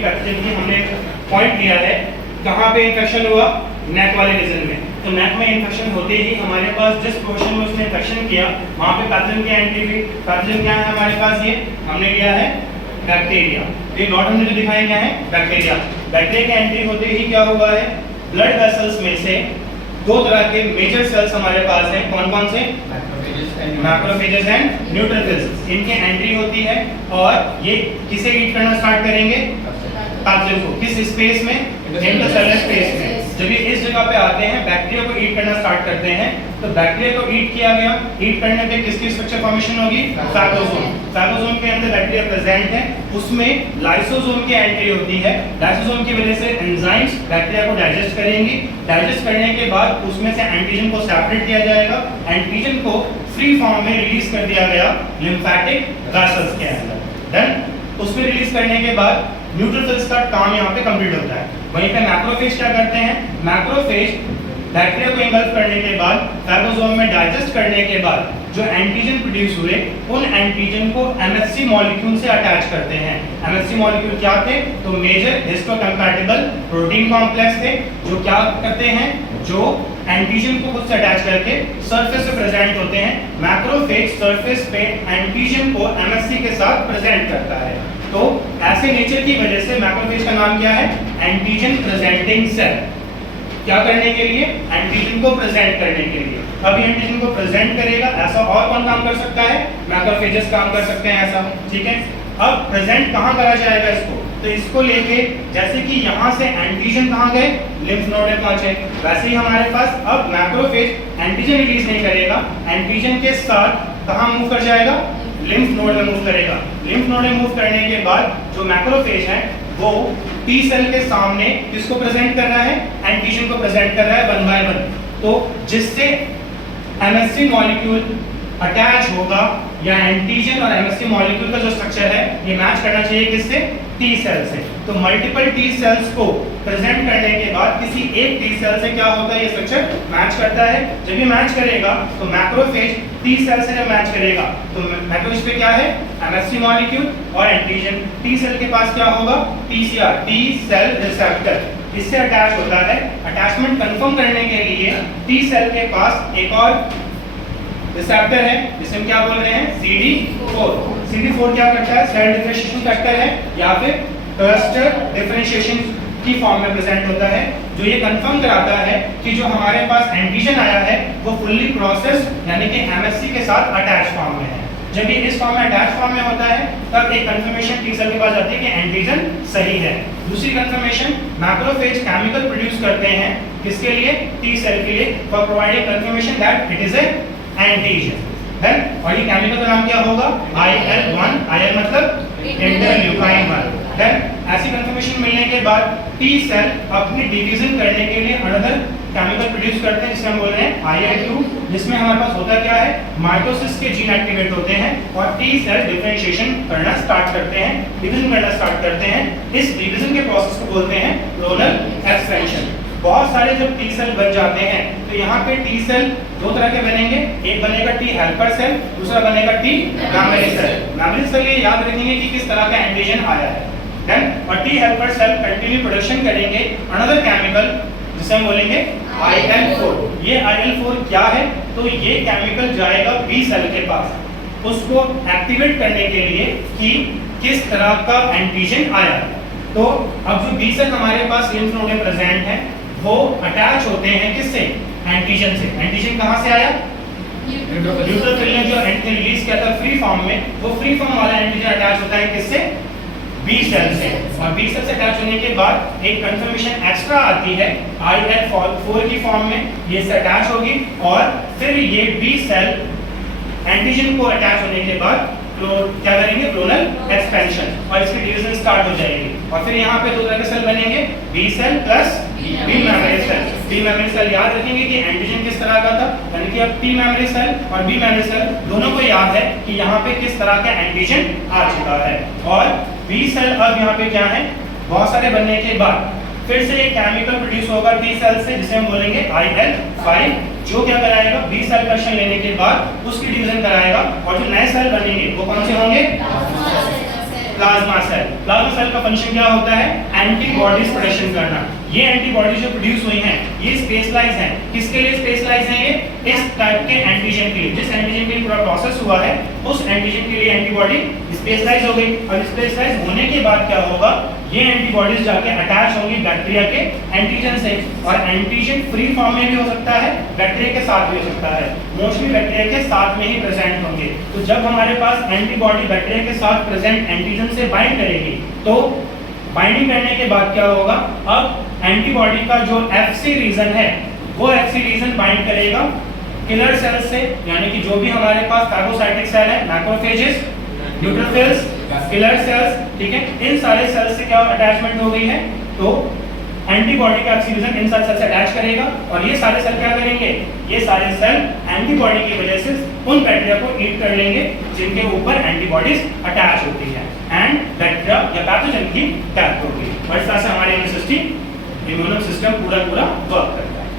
Entry pathogen की हमने point लिया है। कहाँ पे इन्फेक्शन हुआ? नेक वाले रीजन में। तो नेक में इन्फेक्शन होते ही हमारे पास जिस पोर्शन में उसने इन्फेक्शन किया वहाँ पे पैथोजन की एंट्री हुई। पैथोजन क्या है हमारे पास? ये हमने लिया है बैक्टीरिया। ये डॉट हमने जो दिखाया क्या है? बैक्टीरिया। बैक्टीरिया की एंट्री होते ही क्या हुआ है? ब्लड वेसल्स में से दो तरह के मेजर सेल्स हमारे पास हैं। कौन कौन से? Macrophages and neutrophils. इनकी एंट्री होती है और ये किसे ईट करना स्टार्ट करेंगे? पैथोजन को। किस स्पेस में? इंटरसेलुलर स्पेस में। जब ये इस जगह पे आते हैं बैक्टीरिया को ईट करना स्टार्ट करते हैं, तो बैक्टीरिया को ईट किया गया, ईट करने पे किसकी स्ट्रक्चर फॉर्मेशन होगी? फैगोसोम। फैगोसोम के अंदर बैक्टीरिया प्रेजेंट है, उसमें लाइसोसोम की एंट्री होती है। लाइसोसोम की वजह से एंजाइम्स बैक्टीरिया को डाइजेस्ट करेंगी। डाइजेस्ट करने के बाद उसमें से एंटीजन को सेपरेट किया जाएगा। एंटीजन को फ्री फॉर्म में रिलीज कर दिया गया लिम्फेटिक वेसल्स के अंदर। देन उसमें रिलीज करने के बाद न्यूट्रोफिल्स का काम यहाँ पे कंप्लीट होता है। वहीं पे मैक्रोफेज क्या करते हैं? मैक्रोफेज बैक्टीरिया को इंगल्फ करने के बाद फैगोसोम में डाइजेस्ट करने के बाद जो एंटीजन प्रोड्यूस हुए उन एंटीजन को एमएससी मॉलिक्यूल से अटैच करते हैं। एमएससी मॉलिक्यूल क्या थे? तो मेजर हिस्टोकम्पैटिबल प्रोटीन कॉम्प्लेक्स थे जो क्या करते हैं? जो एंटीजन को खुद से अटैच करके सरफेस पे प्रेजेंट होते हैं। मैक्रोफेज सरफेस पे एंटीजन को एमएससी के साथ प्रेजेंट करता है। तो ऐसे नेचर की वजह से मैक्रोफेज का नाम क्या है? Antigen presenting cell. क्या करने के लिए? एंटीजन को प्रेजेंट करने के लिए। अभी एंटीजन को प्रेजेंट करेगा, ऐसा और कौन काम कर सकता है? मैक्रोफेजेस काम कर सकते हैं ऐसा, ठीक है। अब प्रेजेंट कहाँ करा जाएगा इसको? तो इसको लेके जैसे कि यहाँ से एंटीजन कहाँ गए? लिम्फ नोड में पहुंचे। वैसे ही हमारे पास अब मैक्रोफेज एंटीजन रिलीज नहीं करेगा, एंटीजन के साथ कहाँ मूव कर जाएगा? लिम्फ नोड में मूव करेगा। लिम्फ नोड में मूव करने के बाद जो मैक्रोफेज है वो टी सेल के सामने किसको प्रेजेंट कर रहा है? एंटीजन को प्रेजेंट कर रहा है 1 बाय 1। तो जिससे एमएससी मॉलिक्यूल अटैच होगा या एंटीजन और एमएससी मॉलिक्यूल का जो स्ट्रक्चर है ये मैच करना चाहिए किससे? टी सेल से। तो मल्टीपल टी सेल्स को प्रेजेंट करने के बाद किसी एक टी सेल से क्या होता है? ये स्ट्रक्चर मैच करता है। जब ये मैच करेगा तो मैक्रोफेज टी सेल से जब मैच करेगा तो मैक्रोफेज पे क्या है? एमएससी मॉलिक्यूल और एंटीजन। टी सेल के पास क्या होगा? टीसीआर, टी सेल रिसेप्टर, इससे अटैच होता है। अटैचमेंट कंफर्म करने के लिए टी सेल के पास एक और रिसेप्टर है जिसे हम क्या बोल रहे हैं? CD4। CD4 क्या करता है? सेल डिफरेंशिएशन फैक्टर है या फिर क्लस्टर डिफरेंशिएशन की फॉर्म में प्रेजेंट होता है, जो ये कंफर्म कराता है कि जो हमारे पास एंटीजन आया है वो फुल्ली प्रोसेस्ड यानी कि एमएससी के साथ अटैच फॉर्म में है। जब ये इस फॉर्म में अटैच फॉर्म में होता है तब एक कंफर्मेशन टी सेल के पास आती है कि एंटीजन सही है। दूसरी कंफर्मेशन मैक्रोफेज केमिकल प्रोड्यूस करते हैं किसके लिए? टी सेल के लिए, for providing confirmation that it is a antigen. Then और ये केमिकल का नाम क्या होगा? IL-1। IL मतलब इंटरल्यूकाइन 1। देन ऐसी कंफर्मेशन मिलने के बाद टी सेल अपनी डिवीजन करने के लिए अनदर केमिकल प्रोड्यूस करते हैं जिसे हम बोल रहे हैं IL-2, जिसमें हमारे पास होता क्या है? माइटोसिस के जीन एक्टिवेट होते हैं और टी सेल डिफरेंशिएशन करना स्टार्ट करते हैं, डिवीजन करना स्टार्ट करते हैं। इस डिवीजन के प्रोसेस को बोलते हैं क्लोनल एक्सपेंशन। बहुत सारे जब टी सेल बन जाते हैं तो यहाँ पे टी सेल दो तरह के बनेंगे, एक बनेगा टी हेल्पर सेल, दूसरा बनेगा T memory cell. Memory cell ये याद रखेंगे कि किस तरह का एंटीजन आया है। देन और T helper cell continue production करेंगे अनदर केमिकल जिसे हम बोलेंगे IL-4। ये IL-4 क्या है? तो ये केमिकल जाएगा बी सेल के पास उसको एक्टिवेट करने के लिए कि किस तरह का एंटीजन आया। तो अब जो बी सेल हमारे पास लिम्फ नोड में प्रेजेंट है वो अटैच होते हैं किससे? एंटीजन से। एंटीजन कहाँ से आया? न्यूट्रोफिल ने जो एंटीजन रिलीज किया था फ्री फॉर्म में, वो फ्री फॉर्म वाला एंटीजन अटैच होता है किससे? बी सेल से। और बी सेल से अटैच होने के बाद एक कंफर्मेशन एक्स्ट्रा आती है IL-4 की फॉर्म में, ये से अटैच होगी और फिर ये बी सेल एंटीजन को अटैच होने के बाद क्या करेंगे? क्लोनल एक्सपेंशन और इसकी डिवीजन स्टार्ट हो जाएगी। और फिर यहाँ पे दो तरह के सेल बनेंगे, B cell plus B memory cell. B memory cell याद रखेंगे कि एंटीजन किस तरह का था, यानी कि अब टी मेमोरी सेल और बी मेमोरी सेल दोनों को याद है कि यहाँ पे किस तरह का एंटीजन आ चुका है। और बी सेल अब यहाँ पे क्या है? बहुत सारे बनने के बाद फिर से एक केमिकल प्रोड्यूस होगा टी सेल से जिसे हम बोलेंगे IL-5, जो क्या कराएगा? बी सेल करेक्शन लेने के बाद उसकी डिवीजन कराएगा और जो नए सेल बनेंगे वो कौन से होंगे? प्लाज्मा सेल का फंक्शन क्या होता है? एंटीबॉडीज प्रोडक्शन करना। ये एंटीबॉडी जो प्रोड्यूस हुई हैं ये स्पेशलाइज हैं। किसके लिए स्पेशलाइज हैं? ये इस टाइप के एंटीजन के लिए, जिस एंटीजन के लिए पूरा प्रोसेस हुआ है उस एंटीजन के लिए एंटीबॉडी स्पेशलाइज हो गई। और स्पेशलाइज होने के बाद क्या होगा? ये एंटीबॉडीज जाके अटैच होंगी बैक्टीरिया के एंटीजन से, और एंटीजन फ्री फॉर्म में भी हो सकता है, बैक्टीरिया के साथ भी हो सकता है। मोस्टली बैक्टीरिया के साथ में ही प्रेजेंट होंगे। तो जब हमारे पास एंटीबॉडी बैक्टीरिया के साथ प्रेजेंट एंटीजन से बाइंड करेगी तो बाइंडिंग करने के बाद क्या होगा? अब एंटीबॉडी का जो एफसी रीजन है वो एफसी रीजन बाइंड करेगा किलर सेल से, यानी कि जो भी हमारे पास फैगोसाइटिक सेल है, मैक्रोफेजेस, न्यूट्रोफिल्स, किलर सेल्स, ठीक है, इन सारे सेल्स से क्या अटैचमेंट हो गई है? तो एंटीबॉडी का एफसी रीजन इन सारे सेल से अटैच करेगा और ये सारे सेल क्या करेंगे? ये सारे सेल एंटीबॉडी की वजह से उन बैक्टीरिया को ईट कर लेंगे जिनके ऊपर एंटीबॉडीज अटैच होती है एंड बैक्टीरिया या पैथोजन की डेथ होगी। और इस तरह से हमारे इम्यून सिस्टम पूरा वर्क करता है।